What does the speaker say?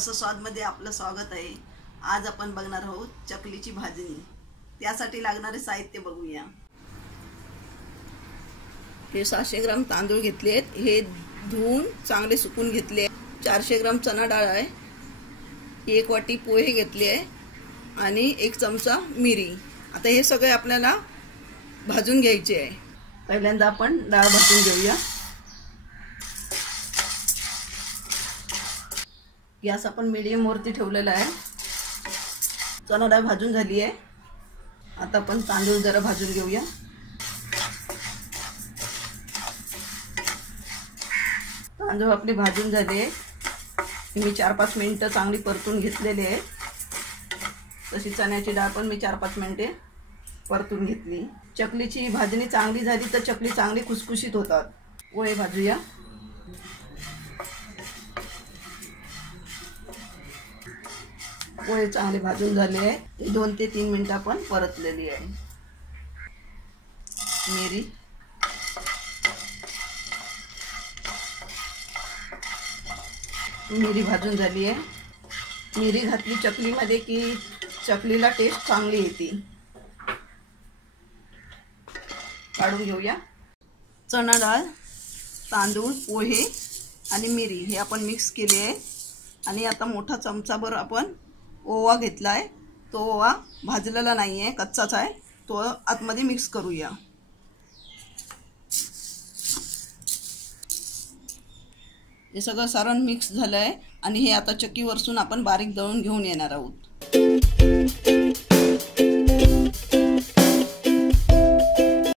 रस स्वादमध्ये आपलं स्वागत आहे। आज आपण बघणार आहोत चकलीची भाजणी। त्यासाठी लागणारे साहित्य बघूया। हे 600 ग्राम तांदूळ घेतले आहेत, हे धुवून चांगले सुकून घेतले। 400 ग्राम चना डाळ आहे, 1 वाटी पोहे घेतले आहे आणि 1 चमचा मिरी। आता हे सगळे आपल्याला भाजून घ्यायचे आहे। पहिल्यांदा आपण डाळ भाजून घेऊया। गॅस आपण मीडियम वरती ठेवलेला आहे। चना डाळ भाजून झाली आहे। आता आपण तांदूळ जरा भाजून घेऊया। तांदूळ आपले भाजून झाले, मी 4-5 मिनिटं चांगली परतून घेतलेली आहे। तशी चण्याची डाळ पण मी 4-5 मिनिटे परतून घेतली। चकलीची भाजणी चांगली झाली तर चकली चांगली खुसखुशीत होतात। पोहे भाजूया। पोहे चांगले भाजून झाले आहे, 2 ते 3 मिनिटं आपण परतलेली आहे। मिरी भाजून झाली आहे। मिरी घातली चकलीमध्ये की चकलीला टेस्ट चांगली येते। काढून घेऊया। चणा डाळ, तांदूळ, पोहे आणि मिरी हे आपण मिक्स केले आहे आणि आता मोठा चमचाभर आपण ओवा घेतलाय। तो ओवा भाजलेला नाही आहे, कच्चाच आहे, तो आतमध्ये मिक्स करूया। हे सगळं सारण मिक्स झालंय आणि हे आता चक्कीवरसून आपण बारीक दळून घेऊन येणार आहोत।